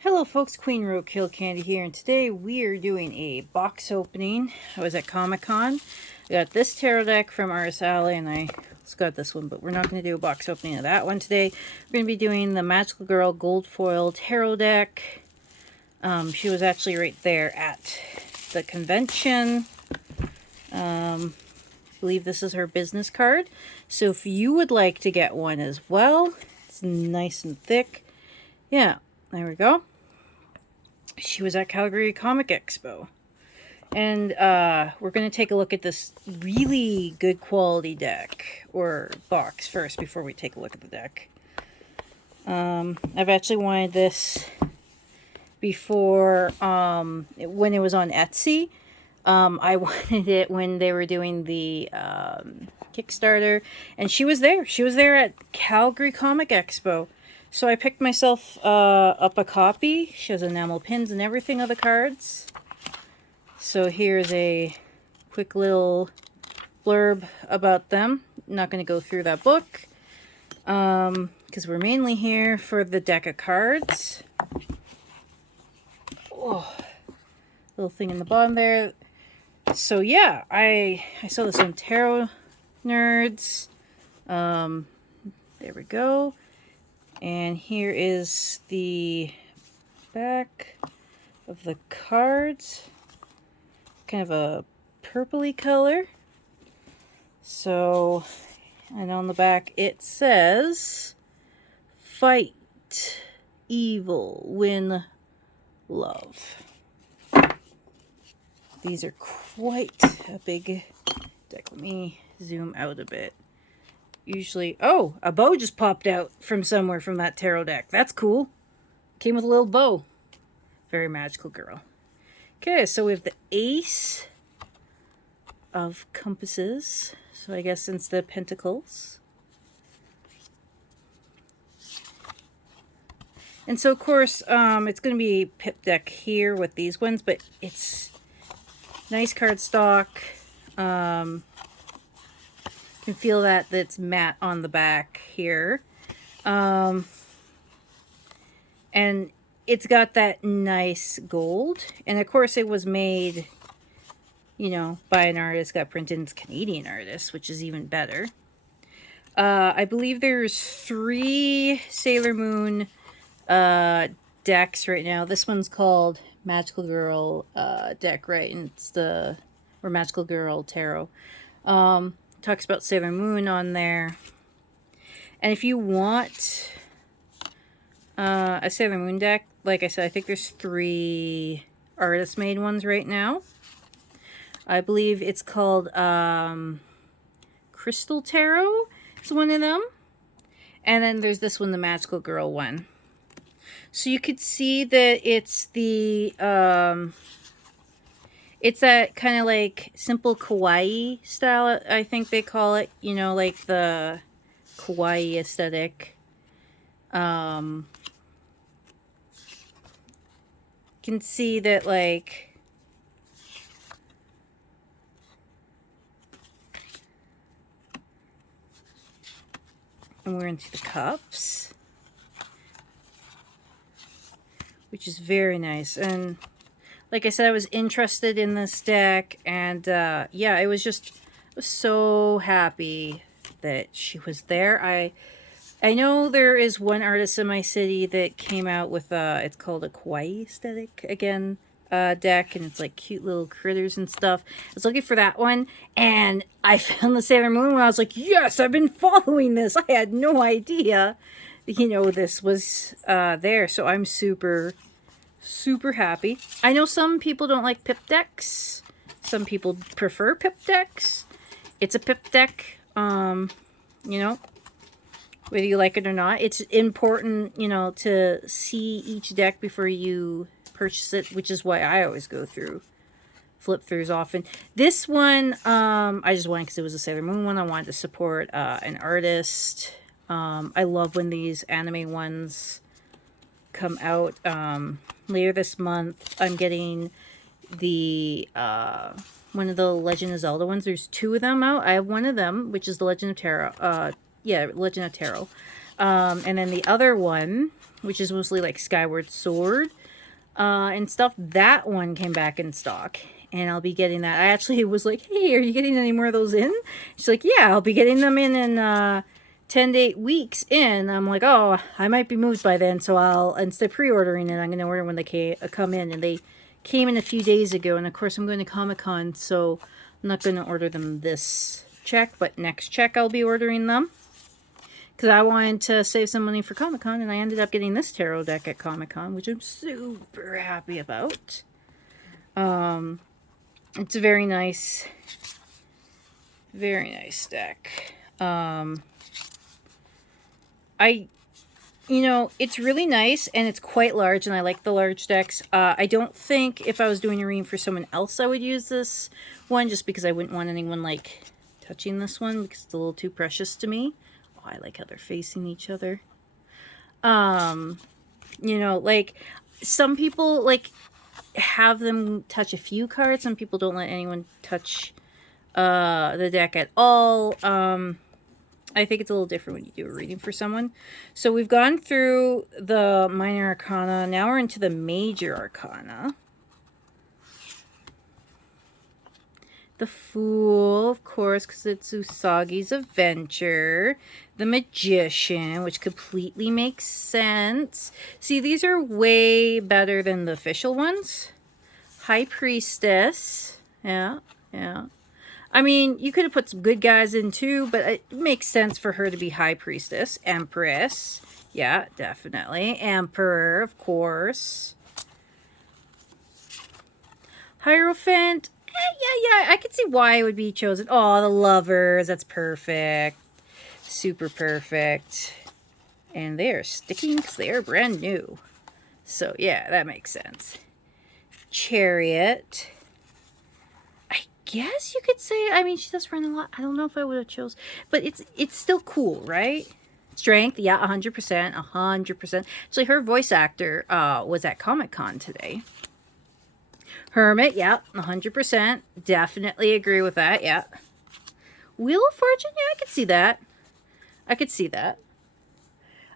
Hello folks, Queen Roadkill Candy here, and today we are doing a box opening. I was at Comic-Con. I got this tarot deck from Artist Alley, and I just got this one, but we're not going to do a box opening of that one today. We're going to be doing the Magical Girl Gold Foil Tarot deck. She was actually right there at the convention. I believe this is her business card. So if you would like to get one as well, it's nice and thick. Yeah, there we go. She was at Calgary Comic Expo. And we're going to take a look at this really good quality deck, or box first before we take a look at the deck. I've actually wanted this before, when it was on Etsy. I wanted it when they were doing the Kickstarter, and she was there. She was there at Calgary Comic Expo. So I picked myself up a copy. She has enamel pins and everything of the cards. So here's a quick little blurb about them. Not going to go through that book, because we're mainly here for the deck of cards. Oh, little thing in the bottom there. So yeah, I saw this on Tarot Nerds. There we go. And here is the back of the cards. Kind of a purpley color. So, and on the back it says, "Fight evil, win love." These are quite a big deck. Let me zoom out a bit. Usually, oh, a bow just popped out from somewhere from that tarot deck. That's cool. Came with a little bow. Very magical girl. Okay, so we have the Ace of Compasses. So I guess instead of Pentacles. And so, of course, it's going to be Pip deck here with these ones, but it's nice cardstock. You can feel that that's matte on the back here. And it's got that nice gold. And of course it was made, you know, by an artist, got printed, it's Canadian artist, which is even better. I believe there's 3 Sailor Moon decks right now. This one's called Magical Girl deck, right? And it's the, or Magical Girl Tarot. Talks about Sailor Moon on there. And if you want a Sailor Moon deck, like I said, I think there's 3 artist-made ones right now. I believe it's called Crystal Tarot. It's one of them. And then there's this one, the Magical Girl one. So you could see that it's the it's that kind of like simple kawaii style, I think they call it. You know, like the kawaii aesthetic. You can see that, like, and we're into the cups, which is very nice. And like I said, I was interested in this deck, and yeah, I was so happy that she was there. I know there is one artist in my city that came out with it's called a kawaii aesthetic again deck, and it's like cute little critters and stuff. I was looking for that one, and I found the Sailor Moon one. I was like, yes, I've been following this. I had no idea, you know, this was there. So I'm super happy. I know some people don't like Pip decks. Some people prefer Pip decks. It's a Pip deck. You know, whether you like it or not. It's important, you know, to see each deck before you purchase it, which is why I always go through flip throughs often. This one, I just wanted because it was a Sailor Moon one. I wanted to support an artist. I love when these anime ones come out. Later this month, I'm getting the one of the Legend of Zelda ones. There's 2 of them out. I have one of them, which is the Legend of Tarot. Yeah, Legend of Tarot. And then the other one, which is mostly like Skyward Sword and stuff, that one came back in stock. And I'll be getting that. I actually was like, hey, are you getting any more of those in? She's like, yeah, I'll be getting them in 10 to 8 weeks in. I'm like, oh, I might be moved by then. So I'll, instead of pre-ordering it, I'm going to order when they come in. And they came in a few days ago. And of course, I'm going to Comic-Con. So I'm not going to order them this check. But next check, I'll be ordering them. Because I wanted to save some money for Comic-Con. And I ended up getting this tarot deck at Comic-Con, which I'm super happy about. It's a very nice deck. It's really nice, and it's quite large, and I like the large decks. I don't think if I was doing a reading for someone else, I would use this one, just because I wouldn't want anyone, like, touching this one, because it's a little too precious to me. Oh, I like how they're facing each other. Like, some people, like, have them touch a few cards. Some people don't let anyone touch the deck at all. I think it's a little different when you do a reading for someone. So we've gone through the minor arcana. Now we're into the major arcana. The Fool, of course, because it's Usagi's adventure. The Magician, which completely makes sense. See, these are way better than the official ones. High Priestess. Yeah. I mean, you could have put some good guys in too, but it makes sense for her to be High Priestess. Empress. Yeah, definitely. Emperor, of course. Hierophant. Yeah, I could see why it would be chosen. Oh, the Lovers. That's perfect. Super perfect. And they are sticking because they are brand new. So, yeah, that makes sense. Chariot. I guess you could say, I mean, she does run a lot. I don't know if I would have chose. But it's still cool, right? Strength, yeah, 100%. 100%. Actually, her voice actor was at Comic-Con today. Hermit, yeah, 100%. Definitely agree with that, yeah. Wheel of Fortune, yeah, I could see that.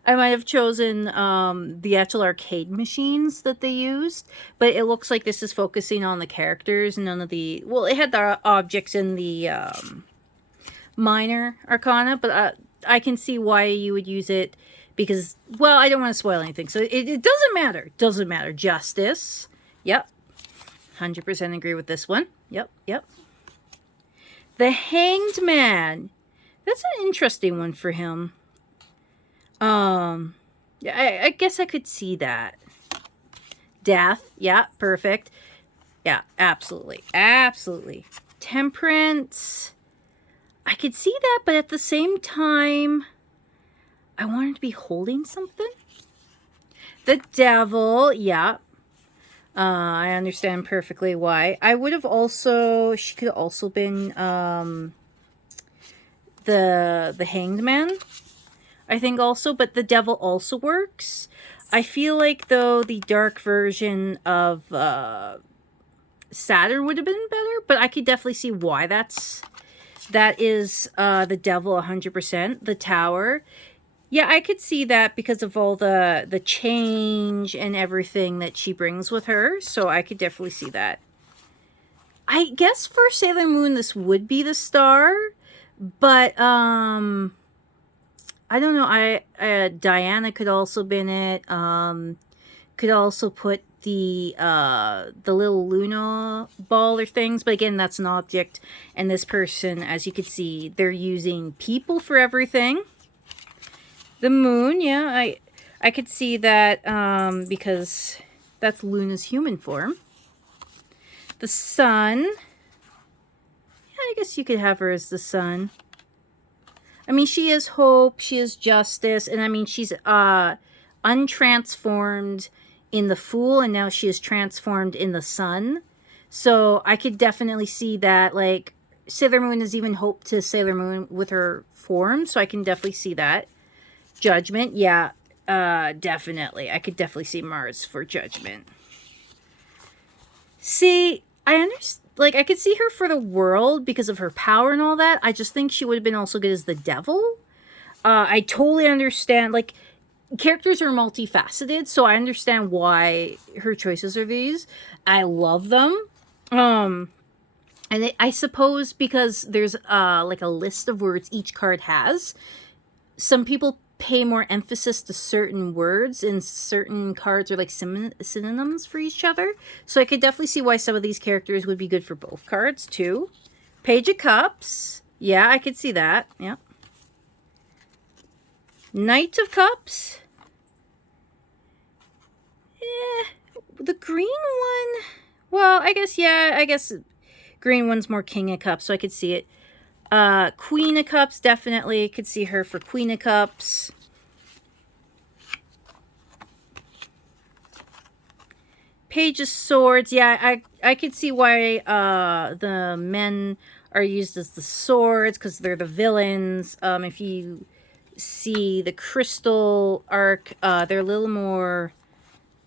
I might have chosen the actual arcade machines that they used, but it looks like this is focusing on the characters, none of the... Well, it had the objects in the minor arcana, but I can see why you would use it because, well, I don't want to spoil anything, so it doesn't matter. Doesn't matter. Justice, yep. 100% agree with this one. Yep. The Hanged Man. That's an interesting one for him. Yeah, I guess I could see that. Death. Yeah, perfect. Yeah, absolutely. Temperance. I could see that, but at the same time, I wanted to be holding something. The Devil. Yeah. I understand perfectly why. I would have also... She could have also been the Hanged Man. I think also, but the Devil also works. I feel like, though, the dark version of Saturn would have been better, but I could definitely see why that is the Devil 100%. The Tower. Yeah, I could see that because of all the change and everything that she brings with her. So I could definitely see that. I guess for Sailor Moon, this would be the star. But, I don't know. Diana could also been it. Could also put the little Luna ball or things. But again, that's an object. And this person, as you can see, they're using people for everything. The Moon, yeah, I could see that because that's Luna's human form. The Sun, yeah, I guess you could have her as the Sun. I mean, she is hope, she is justice, and I mean, she's untransformed in the Fool, and now she is transformed in the Sun. So I could definitely see that, like, Sailor Moon is even hope to Sailor Moon with her form, so I can definitely see that. Judgment, yeah, definitely. I could definitely see Mars for Judgment. See, I understand. Like, I could see her for the World because of her power and all that. I just think she would have been also good as the Devil. I totally understand, like, characters are multifaceted, so I understand why her choices are these. I love them. Um, I suppose because there's like a list of words each card has, some people pay more emphasis to certain words, and certain cards are like synonyms for each other. So I could definitely see why some of these characters would be good for both cards too. Page of Cups. Yeah, I could see that. Yeah. Knight of Cups. The green one. Well, I guess, yeah, I guess green one's more King of Cups, so I could see it. Queen of Cups, definitely could see her for Queen of Cups. Page of Swords, yeah, I could see why the men are used as the swords, because they're the villains. If you see the Crystal arc, they're a little more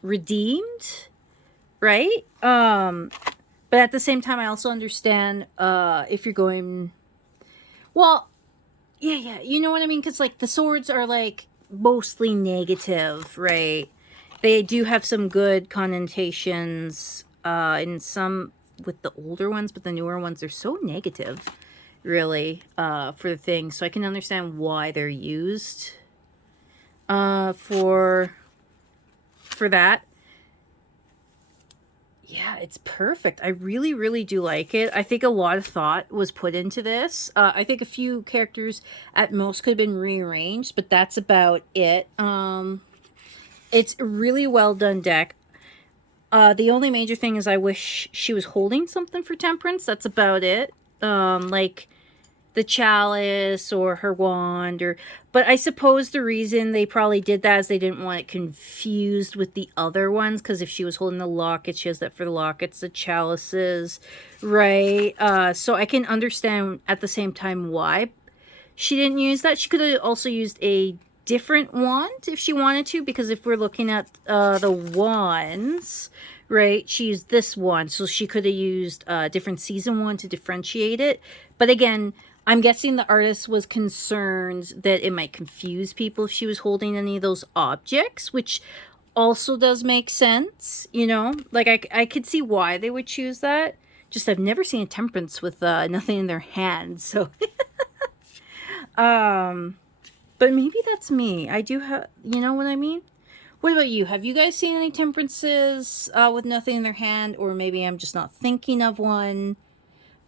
redeemed, right? But at the same time, I also understand if you're going, well, yeah, you know what I mean? Because, like, the swords are, like, mostly negative, right? They do have some good connotations in some with the older ones, but the newer ones are so negative, really, for the thing. So I can understand why they're used for that. Yeah, it's perfect. I really, really do like it. I think a lot of thought was put into this. I think a few characters at most could have been rearranged, but that's about it. It's a really well done deck. The only major thing is I wish she was holding something for Temperance. That's about it. Like the chalice or her wand, or, but I suppose the reason they probably did that is they didn't want it confused with the other ones, because if she was holding the locket, she has that for the lockets, the chalices, right? So I can understand at the same time why she didn't use that. She could have also used a different wand if she wanted to, because if we're looking at the wands, right, she used this one, so she could have used a different season one to differentiate it. But again, I'm guessing the artist was concerned that it might confuse people if she was holding any of those objects, which also does make sense, you know? Like, I could see why they would choose that. Just I've never seen a Temperance with nothing in their hand, so... But maybe that's me. I do have... You know what I mean? What about you? Have you guys seen any Temperances with nothing in their hand? Or maybe I'm just not thinking of one.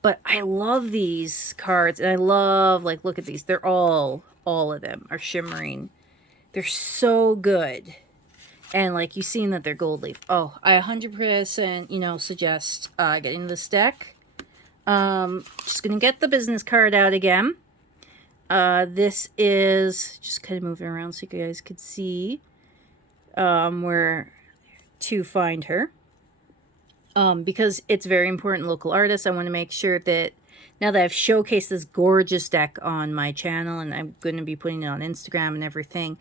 But I love these cards, and I love, like, look at these. They're all of them are shimmering. They're so good. And, like, you've seen that they're gold leaf. Oh, I 100%, you know, suggest getting this deck. Just gonna get the business card out again. This is, just kind of moving around so you guys could see where to find her. Because it's very important local artist, I want to make sure that now that I've showcased this gorgeous deck on my channel, and I'm going to be putting it on Instagram and everything,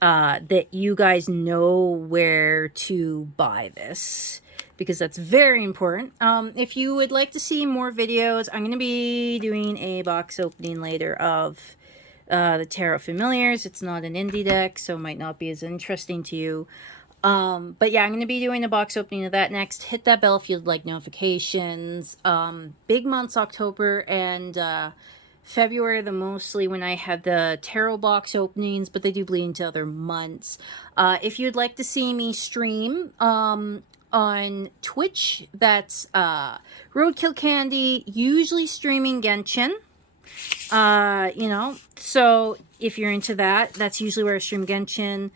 that you guys know where to buy this, because that's very important. If you would like to see more videos, I'm going to be doing a box opening later of the Tarot Familiars. It's not an indie deck, so it might not be as interesting to you. But yeah, I'm going to be doing a box opening of that next. Hit that bell if you'd like notifications. Big months, October and February, the mostly when I have the tarot box openings, but they do bleed into other months. If you'd like to see me stream on Twitch, that's Roadkill Candy, usually streaming Genshin. You know, so if you're into that, that's usually where I stream Genshin.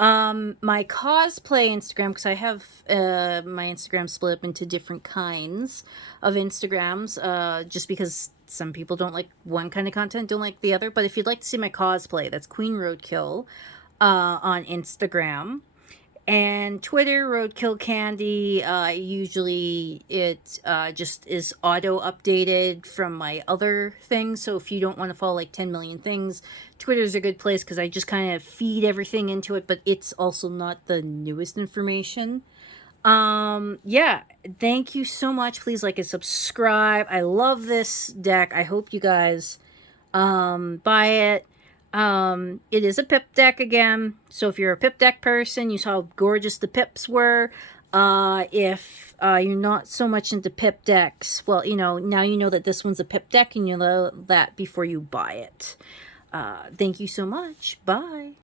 My cosplay Instagram, because I have my Instagram split up into different kinds of Instagrams, just because some people don't like one kind of content, don't like the other. But if you'd like to see my cosplay, that's Queen Roadkill on Instagram. And Twitter, Roadkill Candy. Usually it just is auto updated from my other things. So if you don't want to follow like 10 million things, Twitter's a good place, because I just kind of feed everything into it, but it's also not the newest information. Yeah, thank you so much. Please like and subscribe. I love this deck. I hope you guys buy it. It is a pip deck again. So if you're a pip deck person, you saw how gorgeous the pips were. If you're not so much into pip decks, well, now you know that this one's a pip deck, and you know that before you buy it. Thank you so much. Bye.